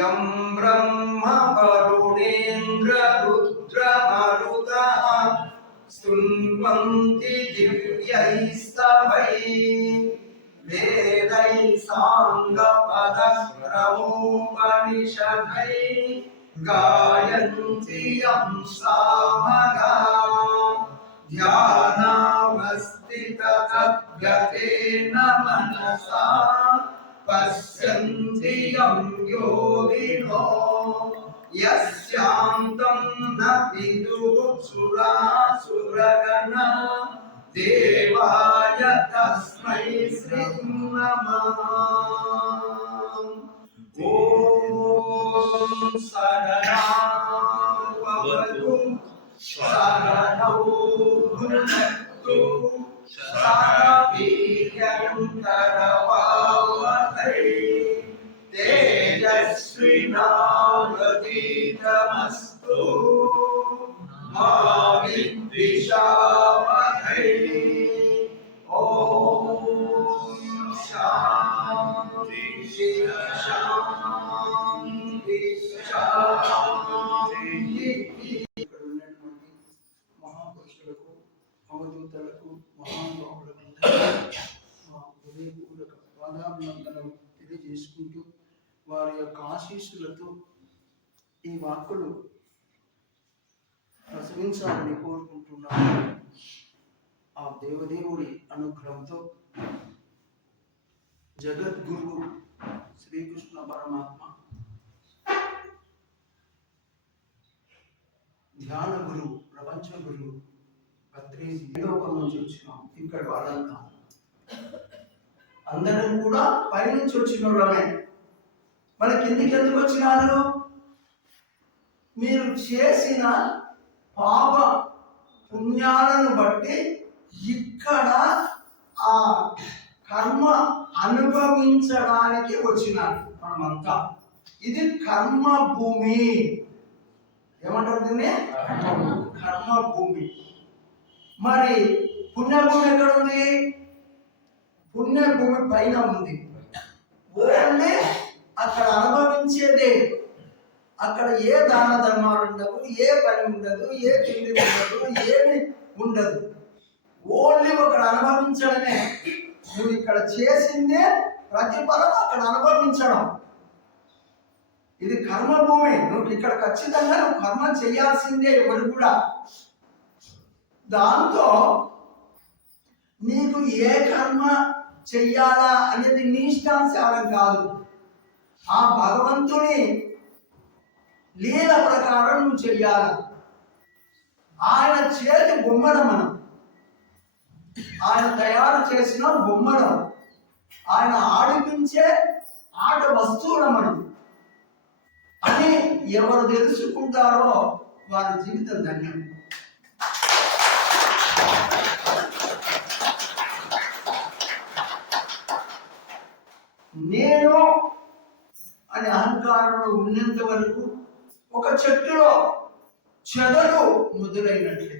यं ब्रह्म वरुणेन्द्र रुद्रमरुतः स्तुन्वन्ति दिव्यैस्तवैः वेदैः साङ्गपदक्रमोपनिषदैः गायन्ति यं सामगाः ध्यानावस्थिततद्गतेन मनसा पश्यन्ति यं योगिनो यस्यान्तं न विदुः सुरासुरगणा देवाय तस्मै श्री नमः। ॐ सहना भवतु सहनौ भुनक्तु सह वीर्यं करवावहै तेजस्विनावधीतमस्तु मा विद्विषावहै। ॐ शान्ति शान्ति शान्ति। మహాపురుషులకు అవధూతలకు మహానుభావులకు మా హృదయపూర్వక పాదాభివందనలు తెలియజేసుకుంటూ వారి యొక్క ఆశీస్సులతో ఈ వాక్కులు ప్రసవించాలని కోరుకుంటున్నాను. ఆ దేవదేవుడి అనుగ్రహంతో జగద్గురు శ్రీకృష్ణ పరమాత్మ ధ్యాన గురువు ప్రపంచ గురువు భద్రేజీ లోకం నుంచి వచ్చినాం. ఇక్కడ వాళ్ళంతా అందరం కూడా పైనుంచి వచ్చిన వాళ్ళమే. మన కిందికి ఎందుకు వచ్చినారు? మీరు చేసిన పాప పుణ్యాలను బట్టి ఇక్కడ ఆ కర్మ అనుభవించడానికి వచ్చినారు మనమంతా. ఇది కర్మ భూమి. ఏమంటారు దీన్ని? కర్మ భూమి. మరి పుణ్యభూమి ఎక్కడ ఉంది? పుణ్యభూమి పైన ఉంది. ఓన్లీ అక్కడ అనుభవించేదే. అక్కడ ఏ దాన ధర్మాలు ఉండవు, ఏ పని ఉండదు, ఏ తిండి ఉండదు, ఏమి ఉండదు. ఓన్లీ అక్కడ అనుభవించడమే. నువ్వు ఇక్కడ చేసిందే ప్రతిఫలం అక్కడ అనుభవించడం. ఇది కర్మభూమి. నువ్వు ఇక్కడ ఖచ్చితంగా నువ్వు కర్మ చేయాల్సిందే ఎవరు కూడా. దాంతో నీకు ఏ కర్మ చెయ్యాలా అనేది నీ ఇష్టానుసారం కాదు. ఆ భగవంతుని లీల ప్రకారం నువ్వు చెయ్యాలి. ఆయన చేతి బొమ్మడం మనం. ఆయన తయారు చేసిన బొమ్మడం. ఆయన ఆడిపించే ఆట వస్తువుల మనం అని ఎవరు తెలుసుకుంటారో వారి జీవితం ధన్యం. నేను అనే అహంకారంలో ఉన్నంత వరకు ఒక చెట్టులో చెదలు మొదలైనట్లే.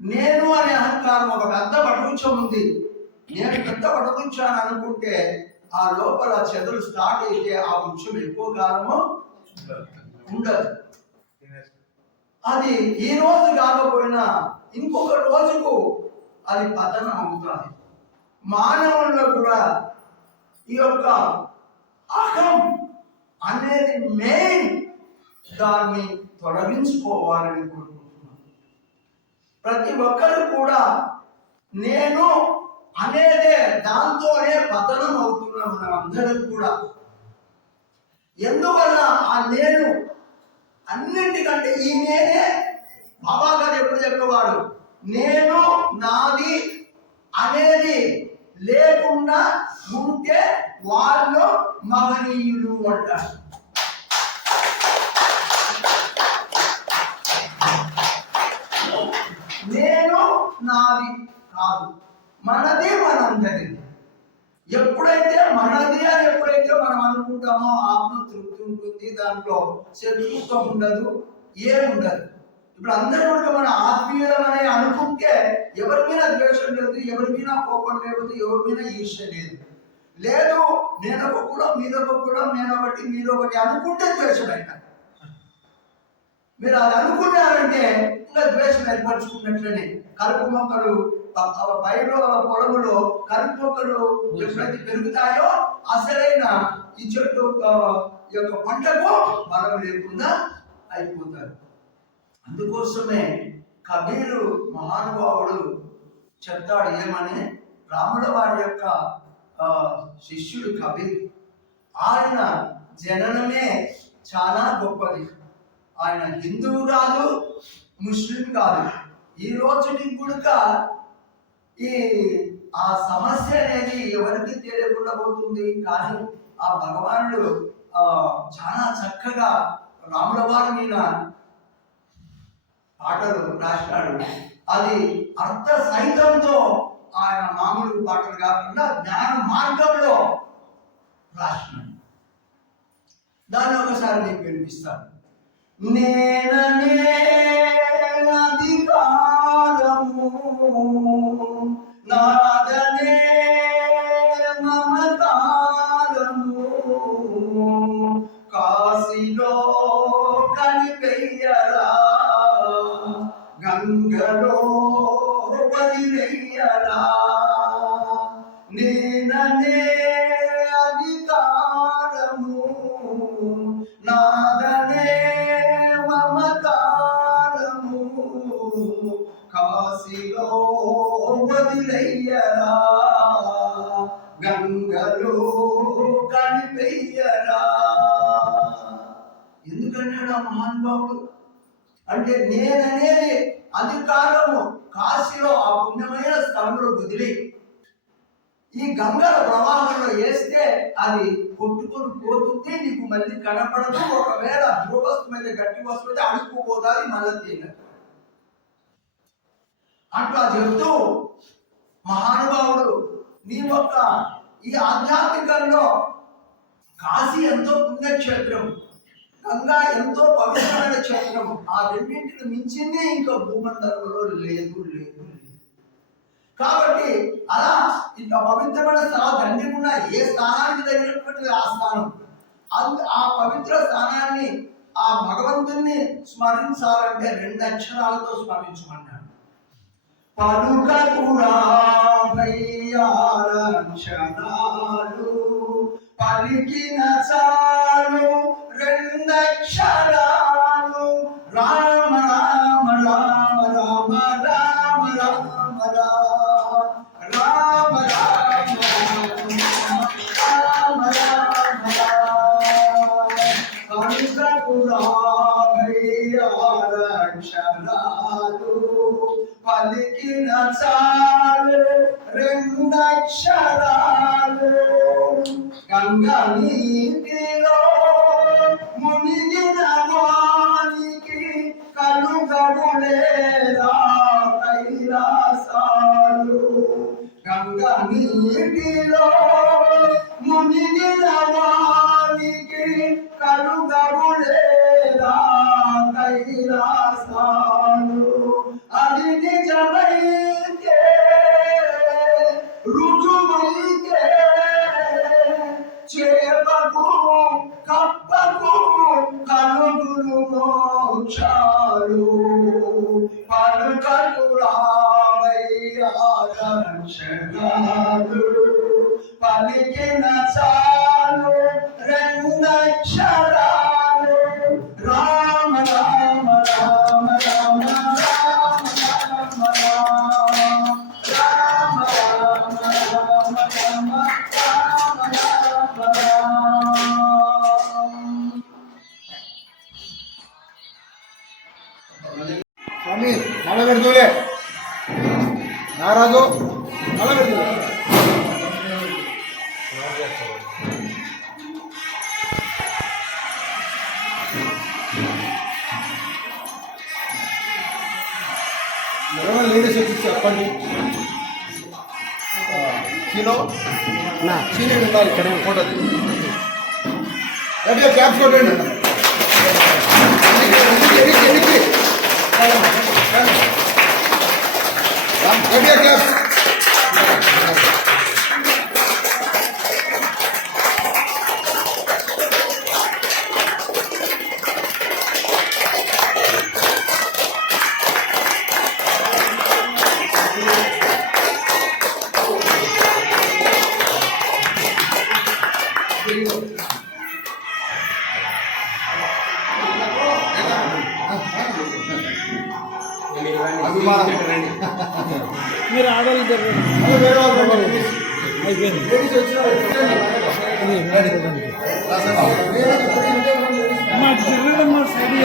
నేను అనే అహంకారం ఒక పెద్ద వటవృక్షం ఉంది. నేను పెద్ద వటవృక్షాన్ని అనుకుంటే ఆ లోపల చెదలు స్టార్ట్ అయితే ఆ వృక్షం ఎక్కువ కాలము ఉండదు. అది ఈ రోజు కాకపోయినా ఇంకొక రోజుకు అది పతనం అవుతుంది. మానవుల్లో కూడా ఈ యొక్క అహం అనేది మెయిన్, దాన్ని తొలగించుకోవాలని కోరుకుంటున్నాను. ప్రతి ఒక్కరు కూడా నేను అనేదే, దాంతోనే పతనం అవుతున్నాం మనం అందరం కూడా. ఎందువల్ల ఆ నేను అన్నింటికంటే ఈ నేనే బాబా గారు ఎప్పుడు చెప్పేవాడు, నేను నాది అనేది లేకుండా ఉంటే వాళ్ళు మహనీయులు అంటారు. నేను నాది కాదు, మనది మనందరి. ఎప్పుడైతే మనది అని ఎప్పుడైతే మనం అనుకుంటామో ఆత్మ తృప్తి ఉంటుంది, దాంట్లో శత్రుత్వం ఉండదు, ఏముండదు. ఇప్పుడు అందరూ కూడా మన ఆత్మీయులమని అనుకుంటే ఎవరి మీద ద్వేషం లేదు, ఎవరి మీద కోపం లేదు, ఎవరి మీద ఈర్ష్య లేదు. లేదు నేనొక కులం మీరొక కులం నేనొకటి మీరొకటి అనుకుంటే ద్వేషం అయినా. మీరు అది అనుకున్నారంటే ఇంకా ద్వేషం ఏర్పరచుకున్నట్లనే. కలుపు మొక్కలు పైలో పొలములో కలుపు మొక్కలు ఎప్పుడైతే పెరుగుతాయో అసలైన ఈ చెట్టు యొక్క పంటకు బలం లేకుండా అయిపోతారు. అందుకోసమే కబీరు మహానుభావుడు చెప్తాడు ఏమని, రాముల వారి యొక్క శిష్యుడు కబీర్. ఆయన జననమే చాలా గొప్పది. ఆయన హిందువు కాదు, ముస్లిం కాదు. ఈ రోజుకి కూడా ఆ సమస్య అనేది ఎవరికి తెలియకుండా పోతుంది. కానీ ఆ భగవానుడు చాలా చక్కగా రాముల వారి మీద పాటలు రాసినాడు. అది అర్థ సహితంతో ఆయన మామూలు పాటలు కాకుండా జ్ఞాన మార్గంలో రాసినాడు. దాన్ని ఒకసారి మీకు వినిపిస్తాను. నేననే అధికారము నాదనే మమకారము కాశీలో కనిపెయ్యరా గంగలో వదిలేయరా. నేననే అధికారము నాదనే మమకారము కాశీలో వదిలేయరా గంగలో కనిపెయ్యరా. ఎందుకన్నాడు ఆ మహానుభావుడు అంటే, నేననేది అధికారము కాశీలో ఆ పుణ్యమైన స్థలంలో వదిలి ఈ గంగల ప్రవాహంలో వేస్తే అది కొట్టుకొని పోతుంది, నీకు మళ్ళీ కనపడదు. ఒకవేళ ధ్రువ వస్తువు అయితే గట్టి వస్తువు అయితే అడుక్కుపోతుంది, మళ్ళీ తీయలేదు. అట్లా చెప్తూ మహానుభావుడు నీ యొక్క ఈ ఆధ్యాత్మికంలో కాశీ ఎంతో పుణ్యక్షేత్రం, గంగా ఎంతో పవిత్రమైన క్షేత్రము. ఆ రెండింటిని మించింది ఇంకా భూమండలంలో లేదు లేదు లేదు. కాబట్టి అలా ఇంత పవిత్రమైన స్థలం దండి ఉన్న ఏ స్థానానికి తగినటువంటి ఆ స్థానం, ఆ పవిత్ర స్థానాన్ని ఆ భగవంతుణ్ణి స్మరించాలంటే 2 అక్షరాలతో స్మరించమన్నాడు. పలుకకురాక్షణాలు పలికిన చాలు 2 అక్షరాలు రామ రామ రామ రామ రామ రామ రామ రామ రామ రామ పలుకకురాక్షణాలు పలికిన చాలు 2 అక్షరాలు గంగా నీటిలో మునిగిన వానికి కలుగవులేరా కైలాసాలు. గంగా నీటిలో మునిగిన వానికి కలుగవులేరా కైలాసాలు. అది నిజమైతే రుజువైతే చేపకు కప్పకు కలుగులు మోక్షాలు. పలుకలు రామయ్యాక్షణాలు పలికిన చాలు 2 అక్షరాలు రామ రామ రామ రామ రామ రామ రామ రామ రామ స్వామి మళ్ళ పెడుతులే నారాజు మళ్ళ పెడుతులే. లేడీస్ వచ్చి చెప్పండి. కిలో చీనీ ఉండాలి ఇక్కడ ఫోటో గట్టిగా క్యాప్స్ కొట్టండి. గట్టిగా క్యాప్స్ మీరు ఆడవాళ్ళు జరగండి. అయిపోయింది. మా తిరగడం మా సైడ్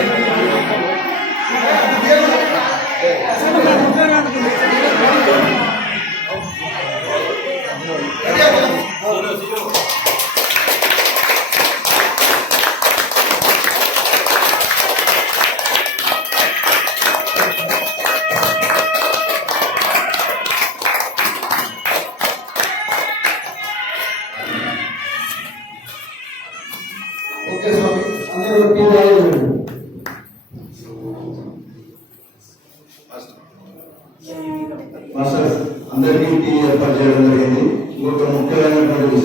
ఓకే స్వామి అందరూ టీ తాగండి. మాస్టర్ అందరికీ టీ ఏర్పాటు చేయడం జరిగింది. ఇంకొక ముఖ్యమైనటువంటి